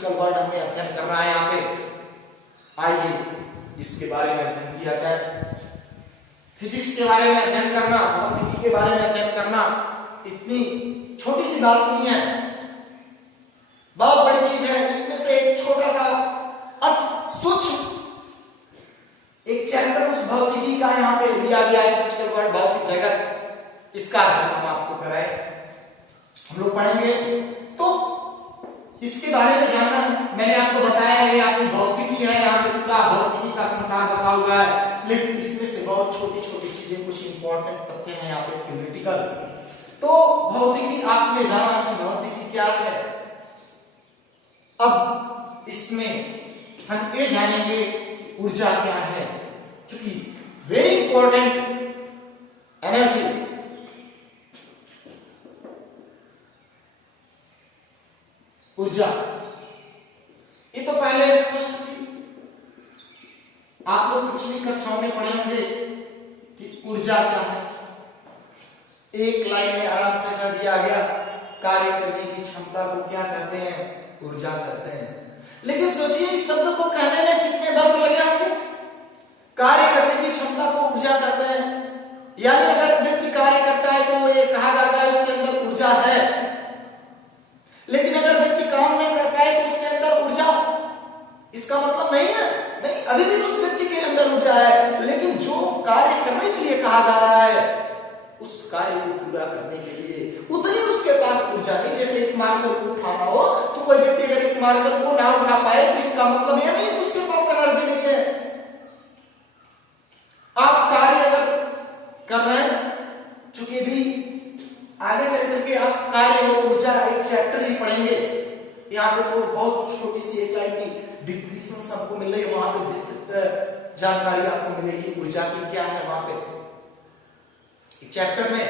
Physical word हमें अध्ययन करना है यहाँ पे। आइए इसके बारे में अध्ययन किया जाए। फिजिक्स के बारे में अध्ययन करना, भौतिकी के बारे में अध्ययन करना इतनी छोटी सी बात नहीं है, बहुत बड़ी चीज है। उसमें से एक छोटा सा अति सूक्ष्म एक चैप्टर उस भौतिकी का यहाँ पे लिया गया है, फिजिकल वर्ड, भौतिक जगत, इसका अध्ययन हम आपको कराए, हम लोग पढ़ेंगे। तो इसके बारे में जानना है, मैंने आपको बताया है ये आपकी भौतिकी है, यहाँ पे पूरा भौतिकी का संसार बसा हुआ है, लेकिन इसमें से बहुत छोटी छोटी चीजें, कुछ इंपॉर्टेंट तथ्य हैं यहाँ पे थ्योरेटिकल। तो भौतिकी आपने जाना कि भौतिकी क्या है। अब इसमें हम ये जानेंगे ऊर्जा क्या है, क्योंकि वेरी इंपॉर्टेंट एनर्जी। ऊर्जा ये तो पहले स्पष्ट थी, आप लोग पिछली कक्षाओं में पढ़े होंगे कि ऊर्जा क्या है। एक लाइन में आराम से कर दिया गया, कार्य करने की क्षमता को क्या कहते हैं, ऊर्जा कहते हैं। लेकिन सोचिए इस शब्द को कहने में कितने वर्ष लगे होंगे। कार्य करने की क्षमता को ऊर्जा कहते हैं, यानी अगर व्यक्ति कार्य करता है तो ये कहा जाता है उसके अंदर ऊर्जा है। लेकिन अगर व्यक्ति काम नहीं करता है तो उसके अंदर ऊर्जा, इसका मतलब नहीं है, नहीं, अभी भी उस व्यक्ति के अंदर ऊर्जा है। लेकिन जो कार्य करने के लिए कहा जा रहा है उस कार्य को पूरा करने के लिए उतनी उसके पास ऊर्जा नहीं। जैसे इस मार्कर को उठाना हो तो कोई व्यक्ति अगर इस मार्कर को ना उठा पाए तो इसका मतलब यह नहीं है उसके पास एनर्जी नहीं है। आप कार्य अगर कर रहे हैं, चूंकि भी आगे चल करके आप कार्य और ऊर्जा एक चैप्टर ही पढ़ेंगे, यहाँ पे तो बहुत छोटी सी एक लाइन की डिफिनेशन सबको मिल रही है, वहां पे विस्तृत जानकारी आपको मिलेगी ऊर्जा की क्या है वहां पे चैप्टर में।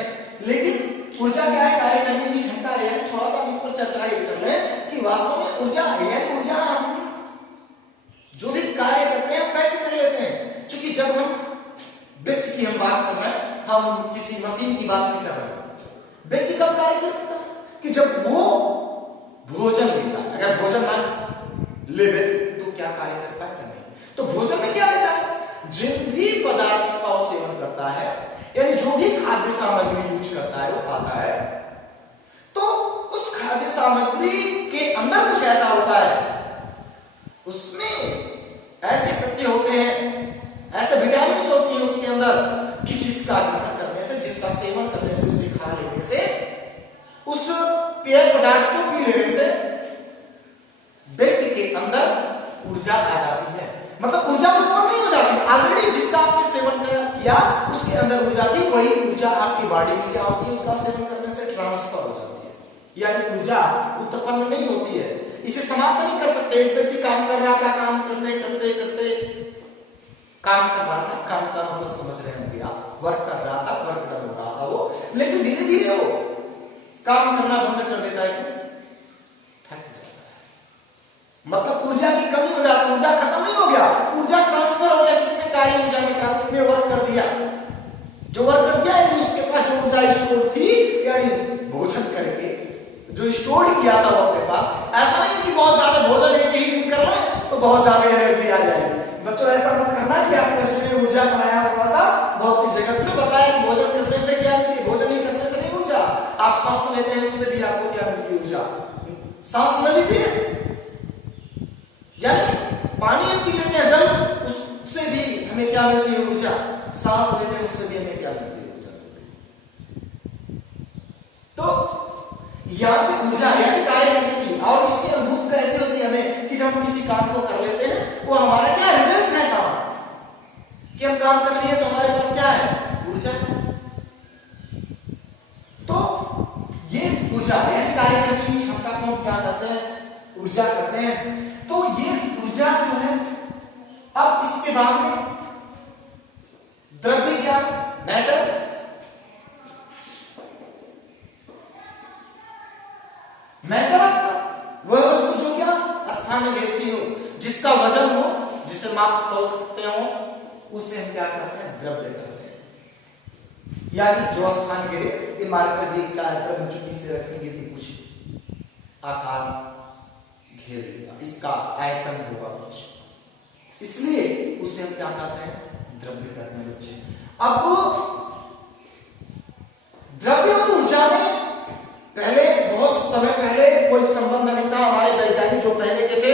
लेकिन ऊर्जा क्या है, कार्य करने की क्षमता है। थोड़ा सा इस पर चर्चा ये कर रहे हैं कि वास्तव में ऊर्जा है, ऊर्जा हम जो भी कार्य करते हैं हम कैसे कर लेते हैं। क्योंकि जब हम व्यक्ति की हम बात कर रहे हैं, हम किसी मशीन की बात नहीं कर रहे हैं। व्यक्ति कब कार्य करता है कि जब वो भोजन लेता है। अगर भोजन ना ले तो क्या कार्य कर पाएगा, नहीं। तो भोजन में क्या लेता है, जिन भी पदार्थों का वो सेवन करता है, यानी जो भी खाद्य सामग्री यूज करता है वो खाता है, तो उस खाद्य सामग्री के अंदर कुछ ऐसा होता है, उसमें ऐसे तत्व होते हैं, ऐसे विटामिन होती है उसके अंदर कि जिसका ग्रहण करने से, जिसका सेवन करने से, उसे खा लेने से, उस पेय पदार्थ को पी लेने से व्यक्ति के अंदर ऊर्जा आ जाती है। मतलब ऊर्जा उत्पन्न नहीं हो जाती, ऑलरेडी जिसका आपने सेवन किया उसके अंदर ऊर्जा थी, वही ऊर्जा आपकी बॉडी में क्या होती है, उसका सेवन करने से ट्रांसफर हो जाती है, यानी ऊर्जा उत्पन्न नहीं होती है। इसे समाप्त नहीं कर सकते। एक व्यक्ति काम कर रहा था, काम करते करते करते काम कर रहा था, काम का मतलब समझ रहे होंगे आप, वर्क कर रहा था, वर्क कर रहा था वो, लेकिन धीरे धीरे वो काम करना बंद कर देता है, थक जाता है। मतलब ऊर्जा की कमी हो जाती है, ऊर्जा खत्म नहीं हो गया, ऊर्जा ट्रांसफर हो गया, किसमें कार्य ऊर्जा में ट्रांसफर वर्क कर दिया, जो वर्क कर दिया यानी उसके पास जो ऊर्जा स्टोर थी, यानी भोजन करके जो स्टोर किया था वो अपने पास। ऐसा नहीं कि बहुत ज्यादा भोजन एक ही दिन कर रहे हैं तो बहुत ज्यादा एनर्जी आ जाएगी। बच्चों ऐसा मत करना कि आप ऊर्जा बनाया थोड़ा सा भौतिक जगत में बताया कि भोजन करने से क्या मिलती है, भोजन नहीं करने से नहीं ऊर्जा। आप सांस लेते हैं उससे भी आपको क्या मिलती है, ऊर्जा। सांस ले लीजिए, यानी पानी पी लेते हैं जल, उससे भी हमें क्या मिलती है, ऊर्जा। सांस लेते हैं उससे भी हमें क्या मिलती है, ऊर्जा। तो यहाँ पे ऊर्जा यानी कार्य करने की, और इसकी अनुभूति कैसे होती है हमें कि जब हम किसी काम को कर लेते हैं वो हमारा क्या रिजल्ट है काम कि हम काम कर लिए तो हमारे पास क्या है, ऊर्जा। तो ये ऊर्जा यानी कार्य करने की क्षमता को हम क्या कहते हैं, ऊर्जा कहते हैं। तो ये ऊर्जा जो है, अब इसके बाद में द्रव्य क्या, मैटर, मैटर वह वस्तु जो क्या स्थान में घेरती हो, जिसका वजन हो, जिसे माप तोल सकते हो, उसे हम क्या करते हैं, द्रव्य कहते हैं। यानी जो स्थान घेरे, ये मार्कर भी क्या है, द्रव्य चुकी से रखेंगे तो कुछ आकार घेर लेगा। इसका आयतन होगा कुछ, इसलिए उसे हम क्या कहते हैं, द्रव्य कहते हैं बच्चे। अब द्रव्य और ऊर्जा में पहले बहुत समय पहले कोई संबंध नहीं था। हमारे वैज्ञानिक जो पहले के थे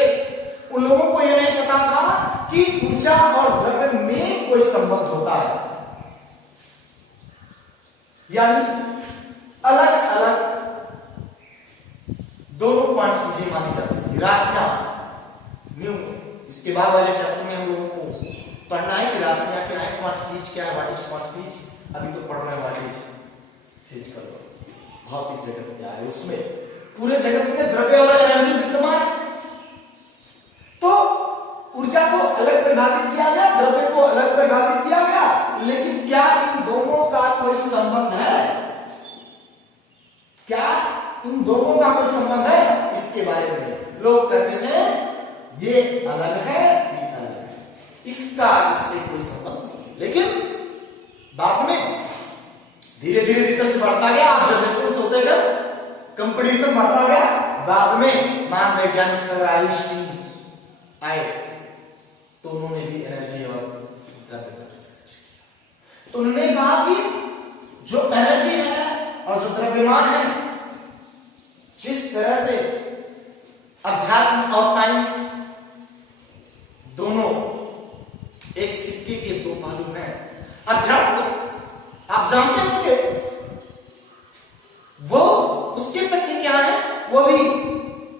उन लोगों को यह नहीं पता था कि ऊर्जा और द्रव्य में कोई संबंध होता है, यानी अलग अलग दोनों क्वांटिटीज मानी जाती थी। राशियां न्यू, इसके बाद वाले चैप्टर में हम लोगों को पढ़ना है कि राशियां क्या है, क्वांटिटीज क्या है, व्हाट इज क्वांटिटीज। अभी तो पढ़ रहे हैं व्हाट इज फिजिकल, भौतिक जगत क्या है, उसमें पूरे जगत में द्रव्य और एनर्जी विद्यमान है। तो ऊर्जा को अलग परिभाषित किया गया, द्रव्य को अलग परिभाषित किया गया, लेकिन क्या इन दोनों का कोई संबंध है, क्या इन दोनों का कोई संबंध है, इसके बारे में लोग कहते हैं ये अलग है, ये अलग है, इसका इससे कोई संबंध नहीं। लेकिन बाद में धीरे धीरे रिसर्च बढ़ता गया, आप जब रिसर्च होते गए, कंपटीशन बढ़ता गया, बाद में महान वैज्ञानिक सर आइंस्टीन आए तो उन्होंने भी एनर्जी और द्रव्य पर रिसर्च किया। तो उन्होंने कहा कि जो एनर्जी है और जो द्रव्यमान है, जिस तरह से अध्यात्म और साइंस दोनों एक सिक्के के दो पहलू हैं। अध्यात्म आप जानते होंगे, वो उसके तथ्य क्या है, वो भी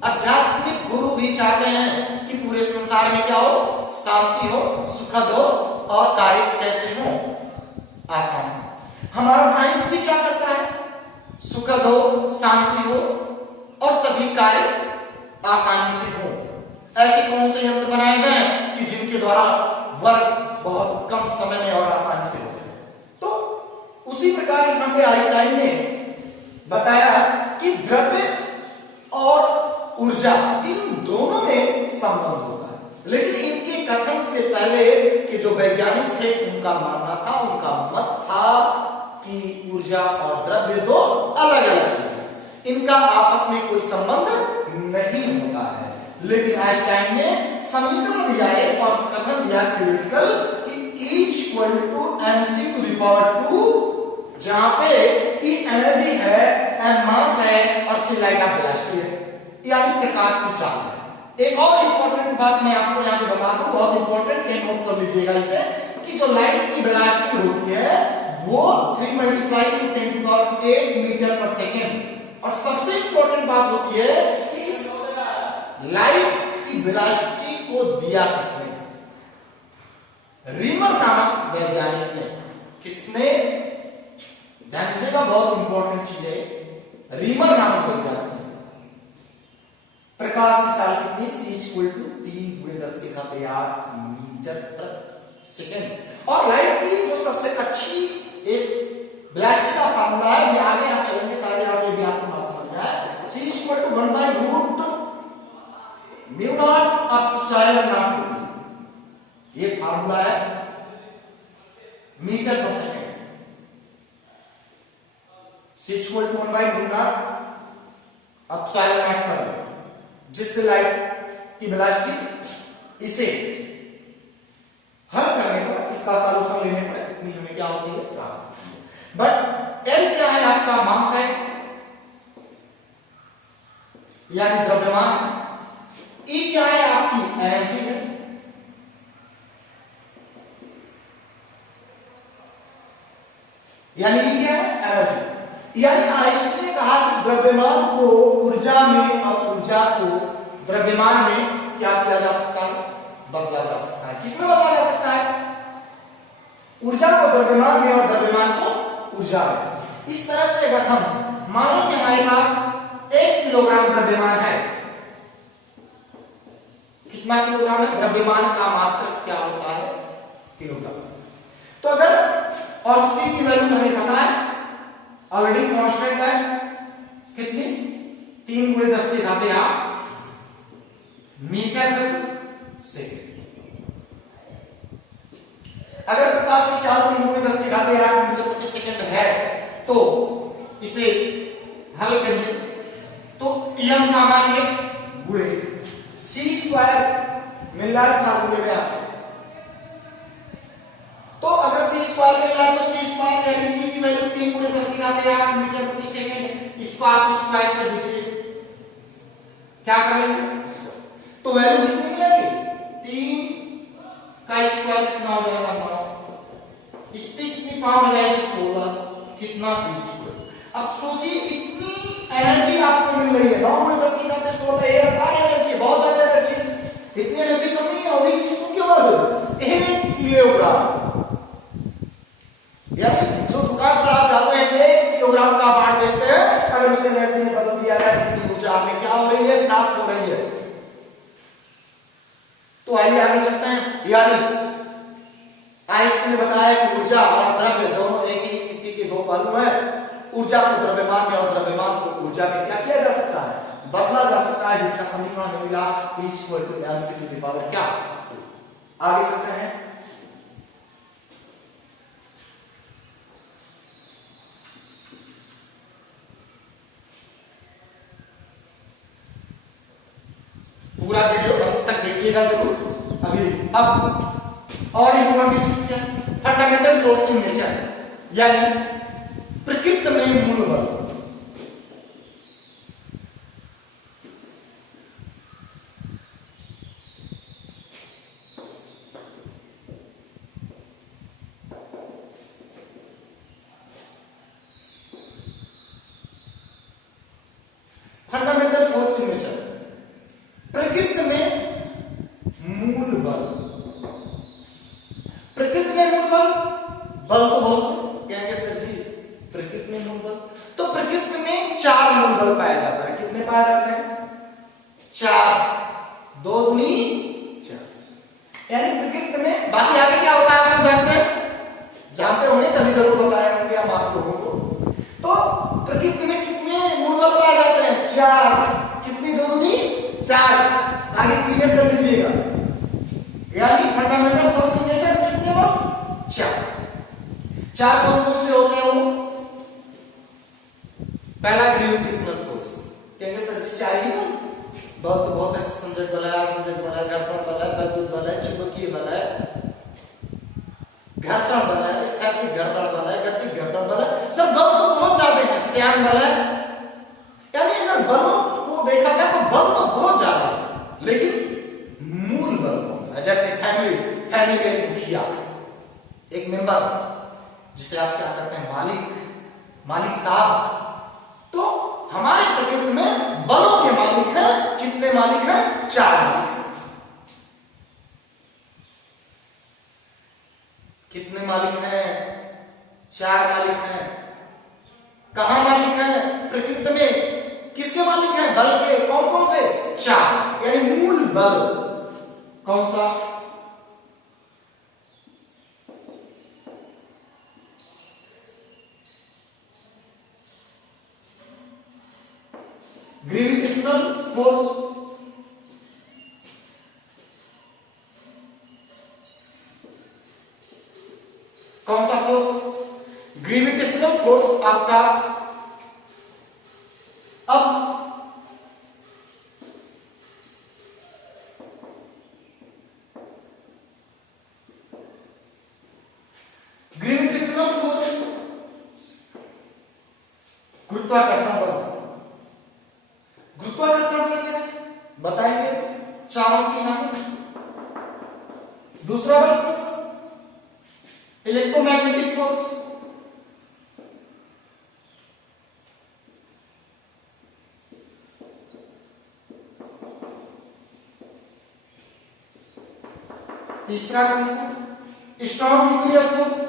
आध्यात्मिक गुरु भी चाहते हैं कि पूरे संसार में क्या हो, शांति हो, सुखद हो और कार्य कैसे हो, आसान हो। हमारा साइंस भी क्या करता है, सुखद हो, शांति हो और सभी कार्य आसानी से हो। ऐसे कौन से यंत्र बनाए जाएं कि जिनके द्वारा वर्क बहुत कम समय में और आसानी से हो जाए। तो उसी प्रकार यहां पे आइंस्टाइन ने बताया कि द्रव्य और ऊर्जा इन दोनों में संबंध होता है, लेकिन इनके कथन से पहले कि जो वैज्ञानिक थे उनका मानना था, उनका मत था कि ऊर्जा और द्रव्य दो अलग अलग चीजें, इनका आपस में कोई संबंध नहीं होता है। लेकिन आइंस्टाइन ने समीकरण दिया है और कथन दिया थ्योरेटिकल कि E equal to mc to the power 2, जहां पे E एनर्जी है, m मास है और c लाइट ऑफ वेलोसिटी है, यानी प्रकाश की चाल है। एक और इंपॉर्टेंट बात मैं आपको यहां पे बता दूं, बहुत इंपॉर्टेंट है, नोट कर लीजिएगा इसे, कि जो लाइट की वेलोसिटी होती है वो 3 × 10⁸ मीटर पर सेकेंड। और सबसे इंपॉर्टेंट बात होती है कि इस लाइट की वेलोसिटी को दिया किसने, रीमर नामक वैज्ञानिक ने। किसने, ध्यान दीजिएगा, बहुत इंपॉर्टेंट चीज है, रीमर नामक वैज्ञानिक ने। प्रकाश की चाल कितनी, c इक्वल टू 3×10⁸ मीटर पर सेकेंड। और लाइट की जो सबसे अच्छी एक वेलोसिटी का फार्मूला है, ये आगे आप चलेंगे सारे, आप ये भी आपको बात समझ में आया, c इक्वल टू 1/√μ0 होती है, ये फार्मूला है मीटर पर सेकेंड। c इक्वल टू 1/√μ0 पर, जिससे लाइट की वेलोसिटी, इसे हल करने पर, इसका सॉल्यूशन लेने पर इतनी हमें क्या होती है, प्राप्त होती है। बट L क्या है, आपका मास है, यानी द्रव्यमान। E क्या है, आपकी एनर्जी है, यानी E क्या है, एनर्जी। यानी आइंस्टाइन ने कहा कि द्रव्यमान को ऊर्जा में और ऊर्जा को द्रव्यमान में क्या किया जा सकता है, बदला जा सकता है। किसमें बदला जा सकता है, ऊर्जा को द्रव्यमान में और द्रव्यमान को ऊर्जा में। इस तरह से अगर हम मानो कि हमारे पास 1 किलोग्राम द्रव्यमान है, कितना किलोग्राम है, द्रव्यमान का मात्रक क्या होता है, किलोग्राम। तो अगर और c की वैल्यू हमें पता है, ऑलरेडी कांस्टेंट है, कितनी, 3×10⁸ मीटर पर सेकेंड। अगर प्रकाश की चाल 3×10⁸ मीटर प्रति सेकेंड है, तो इसे हल करिए, तो m का मान 1 गुणे c² स्क्वायर मिल रहा है फार्मूले में आपसे। तो अगर सी स्क्वायर मिल रहा है तो सी स्क्वायर यानी सी की वैल्यू 3×10⁸ मीटर प्रति सेकंड, इसको आप स्क्वायर कर दीजिए। क्या करेंगे? तो वैल्यू कितनी मिलेगी? 3 का स्क्वायर कितना हो जाएगा? 9। इस पे कितनी पावर जाएगी? 16। कितना पीछे? अब सोचिए इतनी एनर्जी आपको मिल रही है, 9×10⁻16 एनर्जी, बहुत ज्यादा एनर्जी। इतनी एनर्जी कम नहीं होगी, किसको क्यों बोलते? 1 किलोग्राम। यानी जो दुकान पर आप जाते हैं 1 किलोग्राम का बांट देते हैं, अगर उसे एनर्जी में बदल दिया जाए कितनी ऊर्जा में क्या हो रही है? प्राप्त हो रही है। तो आइए आगे चलते हैं। यानी आइंस्टीन ने बताया कि ऊर्जा और द्रव्य दोनों एक ही सिक्के के दो पहलू हैं। ऊर्जा को द्रव्यमान में और द्रव्यमान को ऊर्जा में क्या किया जा सकता है? बदला जा सकता है, जिसका समीकरण मिला E = mc⁻² क्या? आगे चलते हैं। पूरा वीडियो अंत तक देखिएगा जरूर। अब और इंपॉर्टेंट चीज क्या? फंडामेंटल फोर्स इन नेचर, यानी प्रकृति में मूल बल। फंडामेंटल फोर्स इन नेचर, प्रकृति में मूल बल। प्रकृति में मूल बल, बल तो बहुत से कहेंगे सर जी प्रकृति में मूल बल, तो प्रकृति में 4 मूल बल पाया जाता है। कितने पाए जाते हैं? 4। 2 दूनी 4। यानी प्रकृति में, बाकी आगे क्या होता है आप जानते हैं? जानते होंगे तभी जरूर बताए होंगे हम आप लोगों को। तो प्रकृति में कितने मूल बल पाए जाते हैं? 4। कितनी? 2 दूनी 4। आगे क्लियर कर लीजिएगा। यानी फंडामेंटल फोर्स इन नेचर कितने बल? 4। 4 कौन से होते हैं? वो पहला ग्रेविटेशनल फोर्स, कहेंगे सर जी चाहिए ना, बहुत ऐसे संयोजक बल है, असंयोजक बल है, घर्षण बल है, विद्युत बल है, चुंबकीय बल है, घर्षण बल है, स्थैतिक घर्षण बल है, गतिक घर्षण बल है। सर बल तो बहुत ज्यादा है, श्यान बल है। यानी अगर बलों को देखा जाए तो बल तो बहुत ज्यादा है, लेकिन मूल बल कौन सा? जैसे फैमिली का एक मुखिया, एक मेंबर, जिसे आप क्या कहते हैं? मालिक साहब। तो हमारे प्रकृति में बलों के मालिक हैं। कितने मालिक हैं? 4 मालिक हैं। कितने मालिक हैं? 4 मालिक हैं। कहां मालिक हैं? प्रकृति में। किसके मालिक हैं? बल के। कौन कौन से? 4। यानी मूल बल कौन सा? Gravitational force. कौन सा फोर्स? ग्रेविटेशनल फोर्स आपका। अब ग्रेविटेशनल फोर्स गुरुत्वाकर्षण बल। गुरुत्वाकर्षण बल क्या है बताएंगे? चारों के नाम। दूसरा बल कौन सा? Electromagnetic force. तीसरा कौन सा? Strong nuclear force.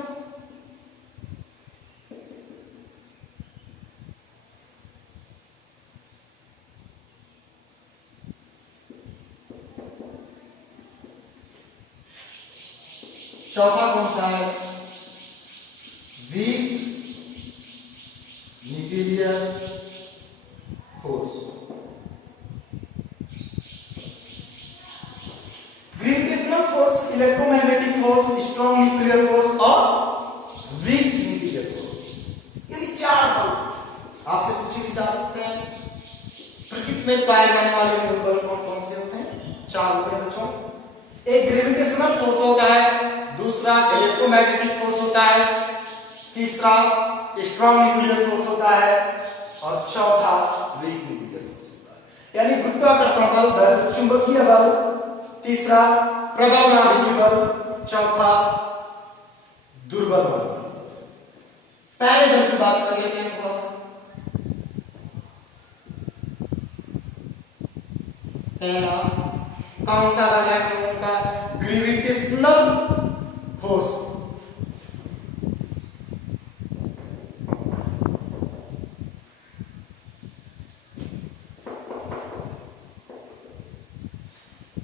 चौथा कौन सा है? Weak nuclear force. Gravitational force, electromagnetic force, strong nuclear force और वीक न्यूक्लियर फोर्स। यानी 4 बल आपसे पूछे भी जा सकते हैं। प्रकृति में पाए जाने वाले बल कौन कौन से होते हैं? चार हो गए बच्चों। एक ग्रेविटेशनल फोर्स होता है, दूसरा इलेक्ट्रोमैग्नेटिक फोर्स होता है, तीसरा स्ट्रॉन्ग न्यूक्लियर फोर्स होता है और चौथा वीक न्यूक्लियर फोर्स होता है। यानी गुरुत्वाकर्षण बल, चुंबकीय बल, तीसरा प्रबल नाभिकीय बल, चौथा दुर्बल बल। पहले बल की बात कर लेते हैं थोड़ा सा। पहला कौन सा बल है? कौन का? Gravitational force.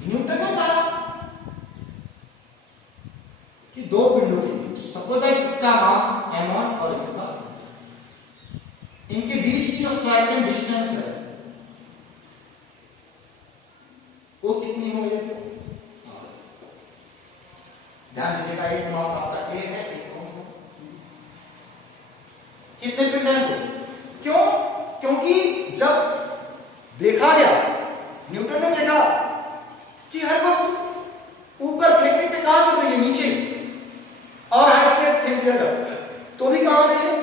न्यूटन ने कहा कि दो पिंडों के बीच, सपोज दैट इसका मास m1 और इसका, इनके बीच की जो सर्टेन डिस्टेंस है वो कितनी हो? ध्यान दीजिएगा, एक मास आपका a है, एक कौन सा? कितने पिंड हैं तो? क्यों? क्योंकि जब देखा गया, न्यूटन ने देखा कि हर वस्तु ऊपर फेंकने पे कहां गिर रही है? नीचे। और हाइट से फेंक दिया जाए तो भी कहां रही है?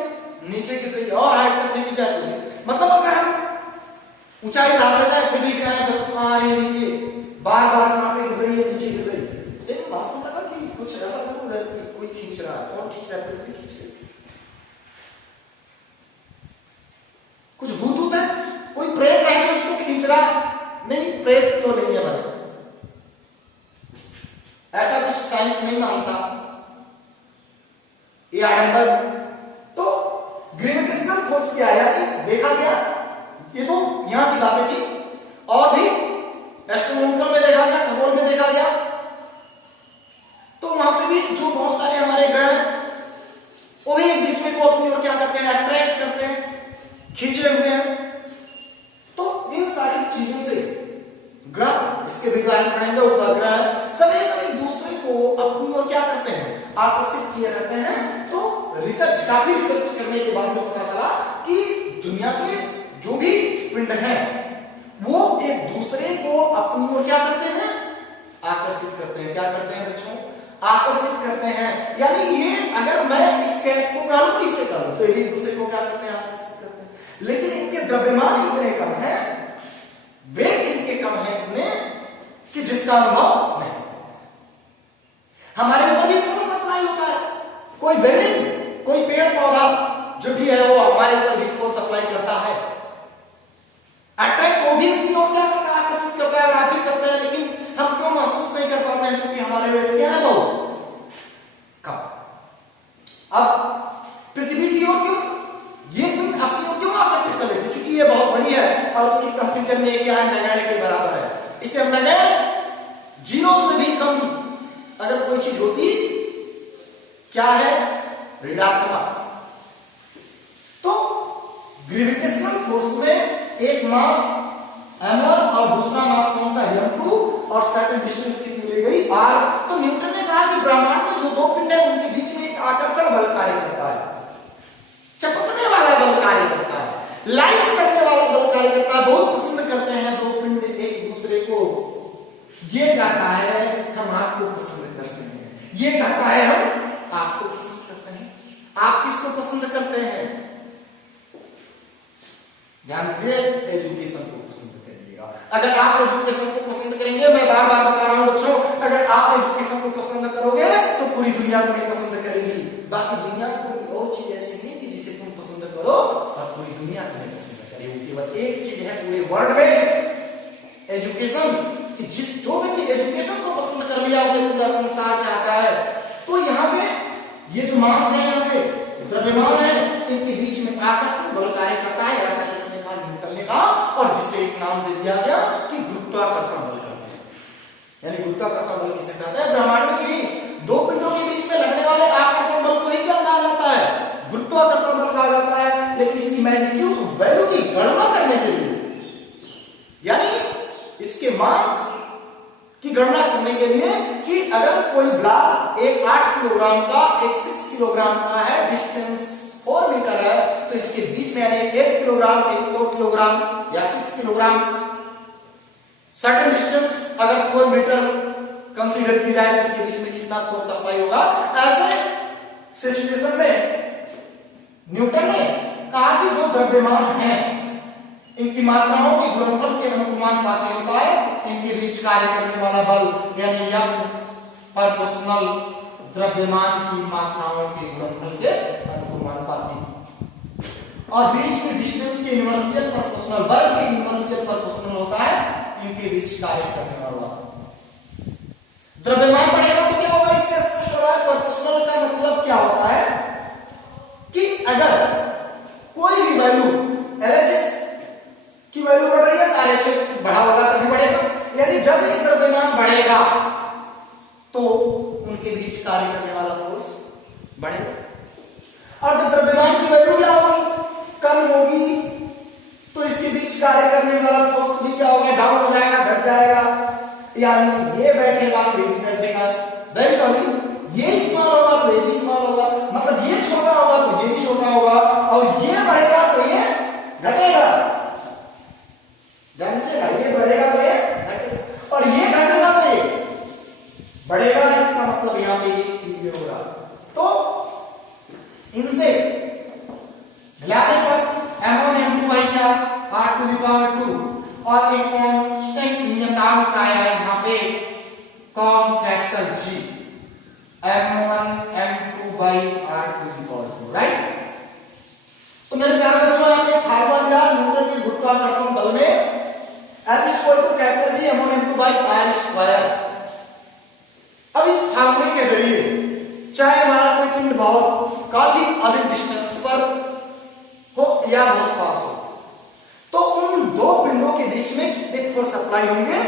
नीचे गिर रही है। और हाइट से फेंकी जाए तो मतलब अगर हम ऊंचाई बढ़ाते जाए फिर भी वस्तु कहां आ रही है? नीचे। बार बार कहां पे गिर रही है? नीचे गिर रही है। लेकिन वास्तव में लगा कि कुछ ऐसा जरूर है कि कोई खींच रहा है। और खींच रहा है? पृथ्वी खींच रही है। कुछ भूत है, कोई प्रेत है जो इसको खींच रहा है? नहीं, प्रेत तो नहीं है भाई, ऐसा कुछ साइंस नहीं मानता, ये आडंबर। तो ग्रेविटेशनल फोर्स क्या है? देखा गया, ये तो यहां की बातें थी, और भी एस्ट्रोनॉमिकल में देखा गया, खगोल में देखा गया। तो वहां पे भी जो बहुत सारे हमारे ग्रह वो भी एक दूसरे को अपनी ओर क्या करते हैं? अट्रैक्ट करते हैं, खींचे हुए हैं। तो इन सारी चीजों से ग्रह, इसके वैज्ञानिक पढ़ेंगे, उपग्रह, सब एक दूसरे को अपनी ओर क्या करते हैं? आकर्षित किए रहते हैं। तो रिसर्च, काफी रिसर्च करने के बाद में पता चला कि दुनिया के जो भी पिंड हैं वो एक दूसरे को अपनी ओर क्या करते हैं? आकर्षित करते हैं। क्या करते हैं बच्चों? आकर्षित करते हैं। यानी ये अगर मैं इस कैप को करूं, इसे करूं, तो ये एक दूसरे को क्या करते हैं? आकर्षित करते हैं। लेकिन इनके द्रव्यमान इतने कम है, वेट इनके कम है इतने कि जिसका अनुभव नहीं। हमारे ऊपर भी फोर्स अप्लाई होता है। कोई बिल्डिंग, कोई पेड़ पौधा जो भी है वो हमारे ऊपर भी फोर्स अप्लाई करता है। अट्रैक्ट वो भी अपनी ओर क्या करता है? आकर्षित करता है, आप भी करते हैं। लेकिन हम क्यों महसूस नहीं कर पाते हैं? क्योंकि हमारे वेट क्या है? वो कम। अब पृथ्वी की ओर क्यों ये पिंड अपनी ओर क्यों आकर्षित कर लेती? क्योंकि ये बहुत बड़ी है और उसकी टेंपरेचर में क्या है? नगण्य के बराबर है। इसे हम नगण्य, 0 से भी कम अगर कोई चीज होती क्या है? ऋणात्मक। तो ग्रेविटेशनल फोर्स में एक मास m1 और दूसरा मास कौन सा? m2 और सर्टेन डिस्टेंस कितनी ली गई? r। तो न्यूटन ने कहा कि ब्रह्मांड में जो दो पिंड है उनके बीच में एक आकर्षण बल कार्य करता है, चपकने वाला बल कार्य करता है, लाइन करने वाला बल कार्य करता है। बहुत पसंद करते हैं दो पिंड एक दूसरे को। ये कहता है हम आपको पसंद करते हैं, ये कहता है हम आपको पसंद करते हैं। आप किसको पसंद करते हैं? ध्यान दीजिए, एजुकेशन को पसंद करिएगा। अगर आप एजुकेशन को पसंद करेंगे, मैं बार बार बता रहा हूं बच्चों, अगर आप एजुकेशन को पसंद करोगे तो पूरी दुनिया तुम्हें पसंद करेगी। बाकी दुनिया कोई और चीज ऐसी नहीं कि जिसे तुम पसंद करो और पूरी दुनिया तुम्हें पसंद करे। केवल एक चीज है पूरे वर्ल्ड में, एजुकेशन। जिस जो व्यक्ति एजुकेशन को पसंद कर लिया उसे पूरा संसार चाहता है। तो यहाँ पे ये जो मास है, यहाँ पे द्रव्यमान है, इनके बीच में आकर्षण बल कार्य करता है, ऐसा किसने कहा? न्यूटन ने कहा। और जिसे एक नाम दे दिया गया कि गुरुत्वाकर्षण बल कहते हैं। यानी गुरुत्वाकर्षण बल किसे कहते हैं? ब्रह्मांड की दो पिंडों के बीच में लगने वाले आकर्षण बल को ही क्या कहा जाता है? गुरुत्वाकर्षण बल कहा जाता है। लेकिन इसकी मैग्नीट्यूड, वैल्यू की गणना करने के लिए, यानी इसके मान की गणना करने के लिए कि अगर कोई ब्लॉक एक 8 किलोग्राम का, एक 6 किलोग्राम का है, डिस्टेंस 4 मीटर है, तो इसके बीच में यानी 8 किलोग्राम, एक 4 किलोग्राम या 6 किलोग्राम सर्टेन डिस्टेंस अगर 4 मीटर कंसीडर की जाए तो उसके बीच में कितना फोर्स अप्लाई होगा। ऐसे सिचुएशन में न्यूटन ने कहा कि जो द्रव्यमान है इनकी मात्राओं के गुणनफल के अनुपाती होता है इनके बीच कार्य करने वाला बल, यानी F प्रोपोर्शनल द्रव्यमान की मात्राओं के गुणनफल के अनुपाती, और बीच में डिस्टेंस के इनवर्सियल प्रोपोर्शनल, बल के इनवर्सियल प्रोपोर्शनल होता है इनके बीच कार्य करने वाला। द्रव्यमान बढ़ेगा तो क्या होगा, इससे स्पष्ट हो रहा है प्रोपोर्शनल का मतलब क्या होता है कि अगर कोई भी वैल्यू LHS की वैल्यू बढ़ रही है तो RHS बढ़ा होगा तभी बढ़ेगा, यानी जब ये द्रव्यमान बढ़ेगा तो उनके बीच कार्य करने वाला फोर्स बढ़ेगा, और जब द्रव्यमान की वैल्यू क्या होगी, कम होगी, तो इसके बीच कार्य करने वाला फोर्स भी क्या होगा, डाउन हो जाएगा, घट जाएगा, यानी ये बैठेगा तो ये भी बैठेगा, वेरी सॉरी, ये स्मॉल होगा तो ये भी स्मॉल होगा, मतलब ये छोटा होगा तो ये भी छोटा होगा, और ये बढ़ेगा तो ये घटेगा, ध्यान दीजिएगा, ये बढ़ेगा तो ये घटेगा, और ये घटेगा तो ये बढ़ेगा, इसका मतलब यहां पे ये होगा। तो इनसे मिलाने पर m1 m2 भाई क्या r⁴ और एक कांस्टेंट नियतांक आया यहां पे कौन, capital G, m1 m2 r⁴, right. तो मेरे प्यारे बच्चों यहां पे फार्मूला मिला न्यूटन के गुरुत्वाकर्षण बल में F capital G m1 m2 r²। अब इस फार्मूले के जरिए चाहे हमारा कोई पिंड बहुत काफी अधिक डिस्टेंस पर हो या बहुत पास हो, तो उन दो पिंडों के बीच में कितने फोर्स अप्लाई होंगे,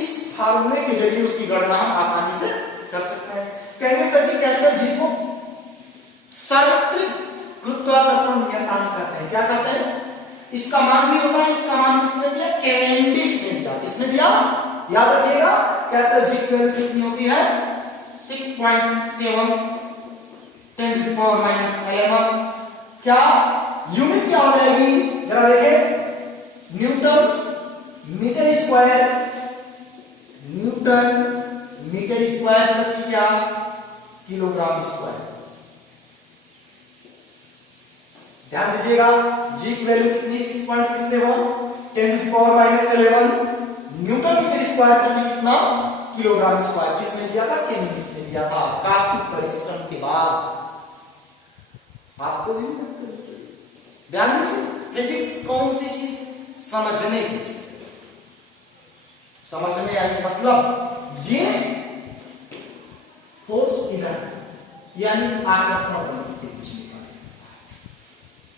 इस फार्मूले के जरिए उसकी गणना हम आसानी से कर सकते हैं। कहेंगे सर जी कैपिटल G को सार्वत्रिक गुरुत्वाकर्षण नियतांक कहते हैं। क्या कहते हैं, इसका मान भी होता है, इसका मान किसने दिया, कैवेंडिश ने दिया। किसने दिया, याद रखिएगा, कैपिटल G की वैल्यू कितनी होती है, 6.67 10⁻⁻11। क्या यूनिट क्या हो जाएगी, जरा देखें, newton metre square, newton metre square प्रति क्या, किलोग्राम स्क्वायर। ध्यान दीजिएगा, G की वैल्यू कितनी, 6.67 10⁻11 न्यूटन मीटर स्क्वायर प्रति कितना, किलोग्राम स्क्वायर। किसने दिया था, केमिस्ट ने दिया था, काफी परिश्रम के बाद। आपको भी ध्यान दीजिए, फिजिक्स कौन सी चीज, समझने की चीज, समझने यानी मतलब ये फोर्स इधर यानी आकर्षण बल,